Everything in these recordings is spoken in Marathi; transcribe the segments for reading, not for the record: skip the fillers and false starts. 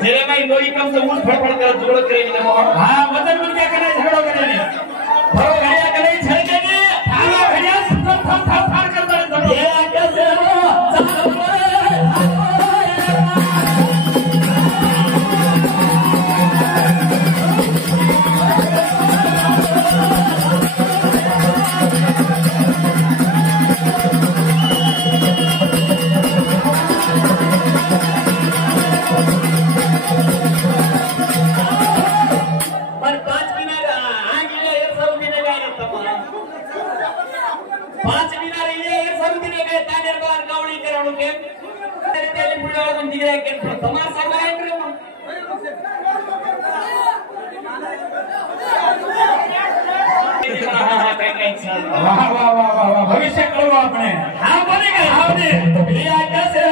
जेरेमाई लोई कम से ऊन फड़फड़ कर जोड़ करेगी ना हां वजन मिल क्या करे झगड़ो करेगी भरो घड़िया करे झड़केगी थाला घड़िया सुंदर थर थर थर कर दे ये कैसे हो भविष्य करो अपने हाँ बनेगा हाँ ने कैसे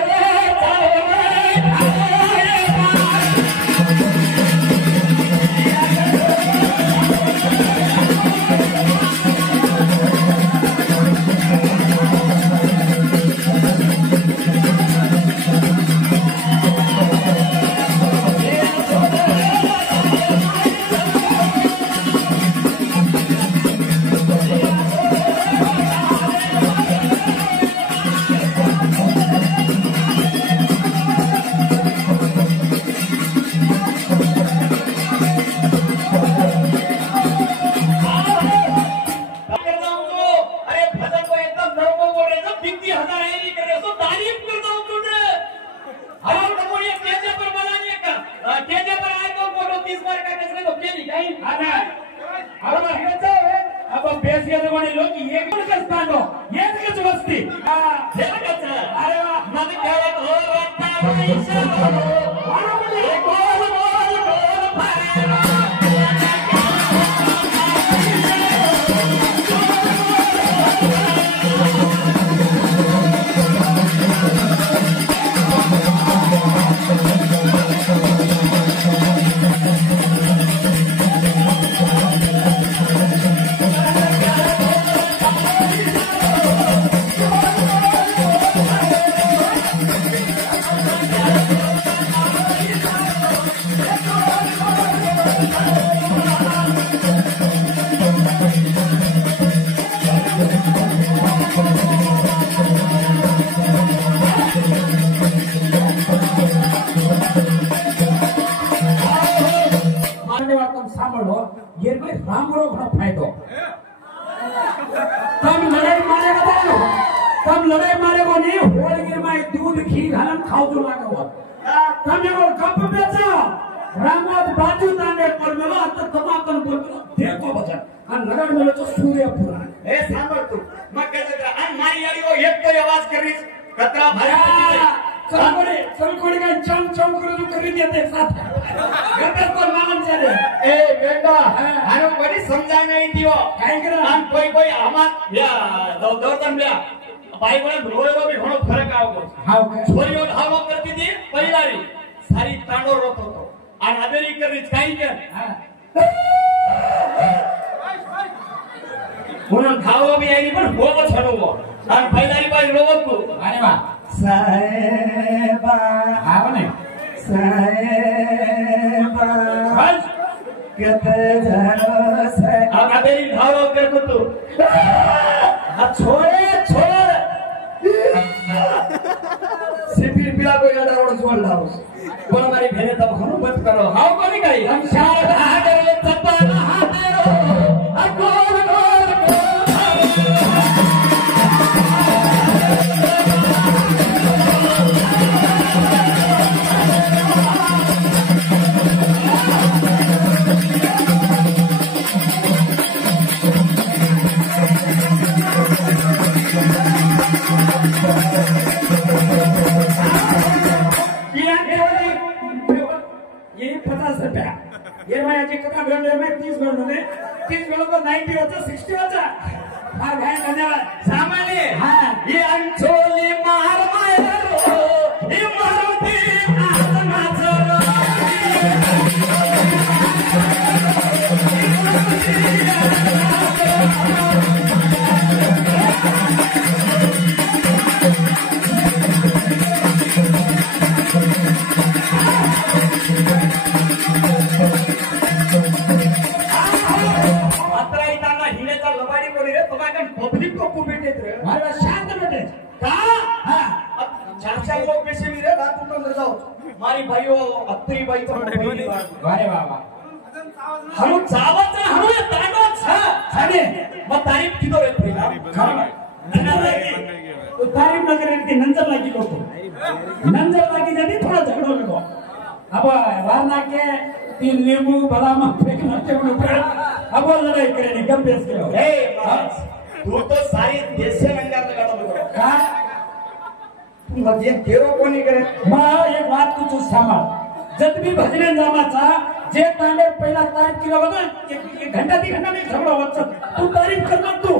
घाट उतरून जाऊ मारी भाईओ अत्री बाई तो वारे बाबा हनु चावत हनु तांडोच छाने मग तारीफ किदो रे तारीफ नगर की नंजर लागी लोको नंजर लागी जदी थोड़ा झगड़ो लगो अब वारना के तीन नींबू बादाम फेंकना के ऊपर अब लड़ाई करे नहीं कब बेस के ए तू तो सारी देशे नंगर लगातो बरो का मध्ये केरो कोणी करे मा एक बात तू सांभाळ जद भी भजने जामाचा जे तांडे पहिला तारीफ केला होता एक घंटा ती घंटा में झगड़ा होत तू तारीफ करतो तू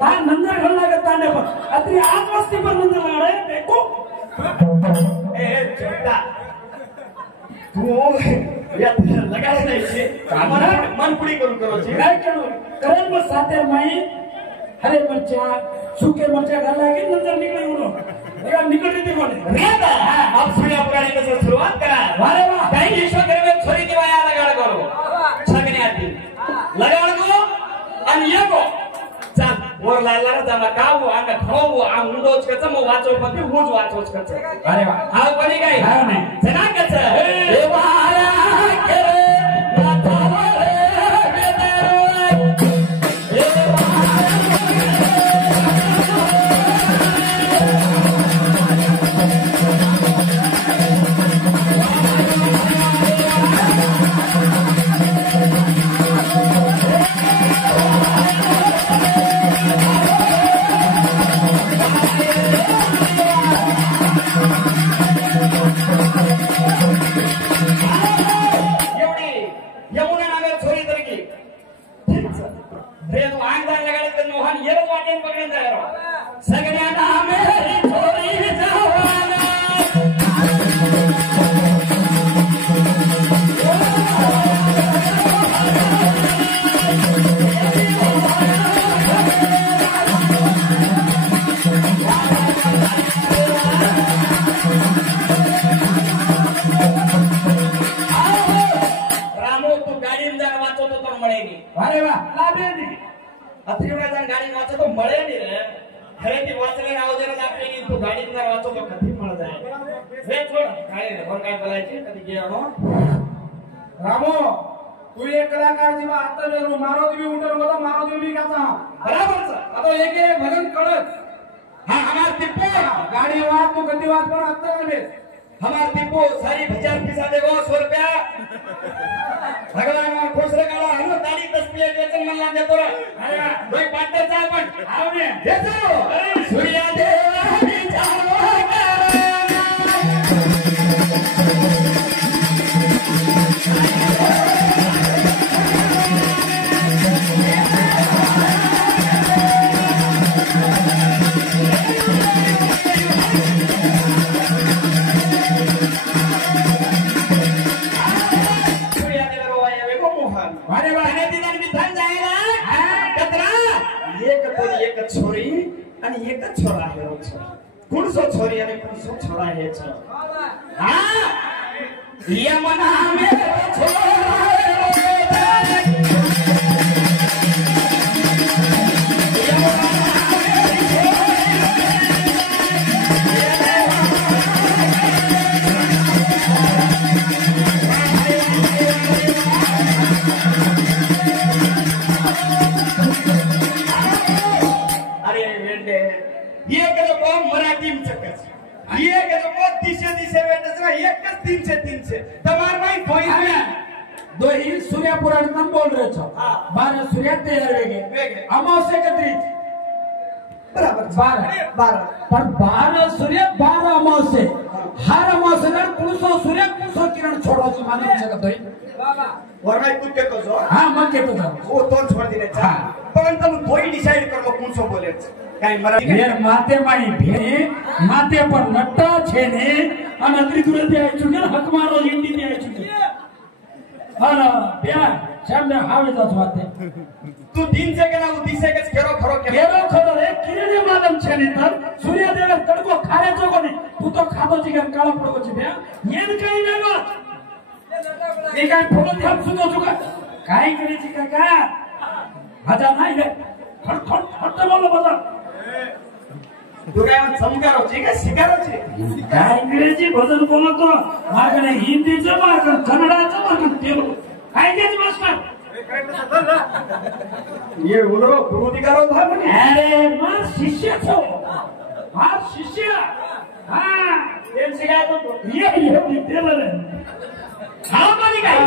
का नंजर घाल लागत तांडे पर अत्री 8 वाजता पर नंजर लाडे देखो ए छोटा तू या लगास नाही छे कामरा मन पुडी करू छे काय करू करेल मग साते माई हरे मरचा सूखे मरचा घाल लागे नंजर निकले उडो या निकलते ते कोणी रेदा अब सूर्य पुराणे कसं सुरुवात करा वारे वा काही ईश्वर में छोरी दिवाया लगाड करो छगने आती लगाड को आणि येको चाल वर लायला जामा काव आंगा खाऊ आ उंडोच कच मग वाचो पण हुज वाचोच कच अरे वा हा कोणी काय हा नाही जना कच ए वाया के माथावा रे बेदरो ए यमुना नागर छोरी तरकी रे तो आंग दान लगाडत तर मोहन येरो वाटेन पकडन जायरो सगळ्या नामे छोरी जवाना अरे वा लाभे नी अत्रीवडा जाण गाडी वाचतो मळे नी रे खरे ती वाचले नाव जरा आपले की तू गाडी जर वाचतो तो कधी मळ जाय रे छोड काय रे वर काय बोलायचे कधी गेलो रामो तू एक कलाकार जेव्हा आता जर मारो देवी उंटर मला मारो देवी काचा बराबर आता एक एक भजन कळत हा हमार तिप्पो गाडी वाट तू गती वाट पण आता नव्हे हमार तिप्पो सारी भजन पिसा देगो 100 रुपया भगवान खुश रे काढा हनु ताली 10 प्लेट वेचन मला देतो रे अरे दोय पाटे चाल पण आवने देतो सूर्या देवा विचारो अरे वा एक छोरी आणि एकच छोरा आहे कुणसो छोरी आणि कुणसो छोरा आहे हा यमुना मेरो छोरा मराठी चक्कच एक जो दिशे दिशे वेटच ना एकच 300 तमार भाई दोही सूर्य पुराण में बोल रहे छो 12 सूर्य तैयार वेगे अमावस्या कत्री बराबर 12 पर 12 सूर्य 12 अमावस्या हर अमावस्या कुणसो सूर्य कुणसो किरण छोडोची मानू शकत होय वरनाय तू केतो जो हां मग केतो जा ओ तोच छोड दिले पण तुम दोई डिसाइड करलो कुणसो बोलेच काय मराठी भेर माते माई भेरी माते पर नट्टा छेने अन त्रिपुरा दे आई चुके हक मारो इंडी दे आई चुके हां प्या शाम हावे जात वाते तू 3 सेकंड आउ 30 सेकंड केरो खरो रे किरणे मालम छेने तर सूर्यदेव तडको खारे तो कोने तू तो खातो जी काळा पडको छी प्या येन काही नागो ए काय फोन थांब सुनो तुका काय करायची काका हजा नाही रे खट खट खट बोल बजा तू काय चमकारावची काय शिकारावची काय इंग्रजी भजन बोलतो माझ्याकडे हिंदीचं मार्ग कन्नडाचं मार्ग ते काय तेच मास्टर ये उलो गुरुदी करो था म्हणे अरे मग शिष्यच हो हा शिष्य हा तेल शिकायचं तो ये विद्यालय हा मालिक आहे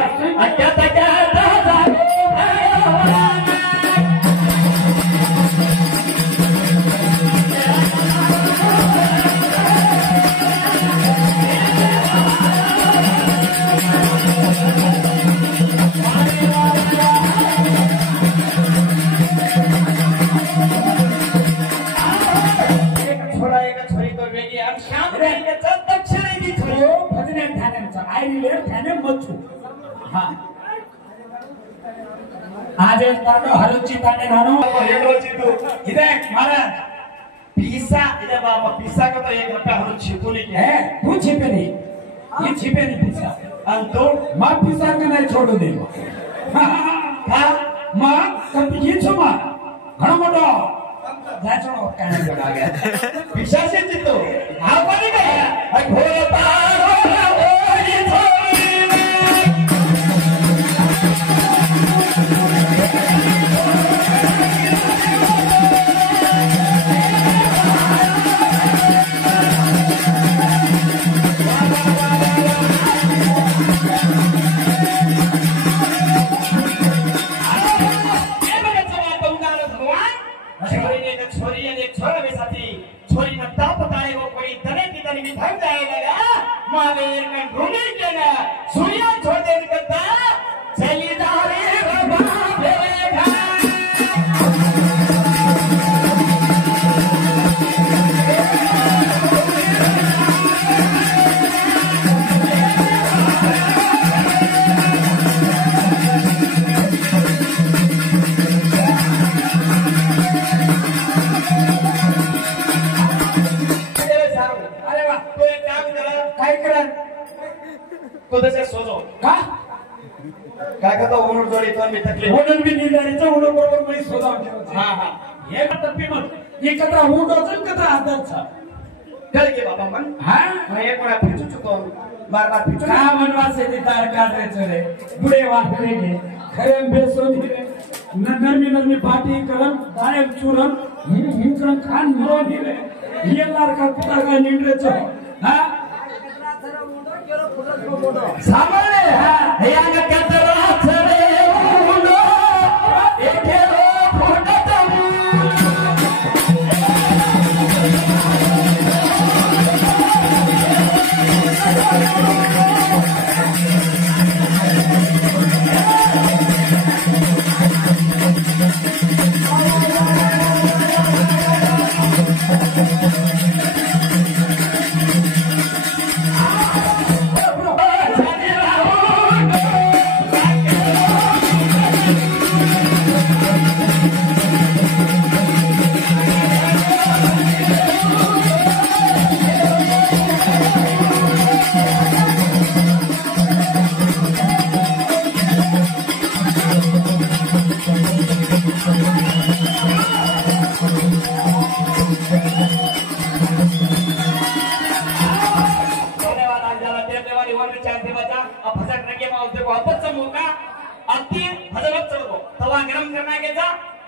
आज तांडो हरुची तांडे गाणो हेडोची तू इधे महाराज पिसा इधे बाबा पिसा का तो 1 रुपया हरु छिपुली के है तू छिपेली ये छिपेली पिसा आणि तो मा पिसा का नाही छोडू दे हा मा कपी घे मा घणो मोठो जाचणो काय जगा गया पिसा से चितो हा पाणी काय घोर पारो ओली काय करतो ओनर जोडी तो मी तकलीफ ओनर भी निदारीचा ओनर बरोबर मी शोधाव हा हा हे टप्पी मग एकत्र ओनरचं कथा आदरचा चल के बाबा मन हा मैं एक बार फिचू चुको बार बार फिचू का मनवासे ते तार काढायचं रे पुढे वाकडे घे खरे बेसो दिले नरमी पाटी करम दायम चूरम हिंकरम खान मरो दिले येलार का पिता का निंद्रेचो हा सामने हा या कतरा चले उंडो एकेलो फोटो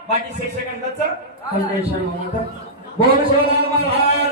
बाकी 6 सेकंदाचं कंडिशन होतं बोल सोलाल महाराज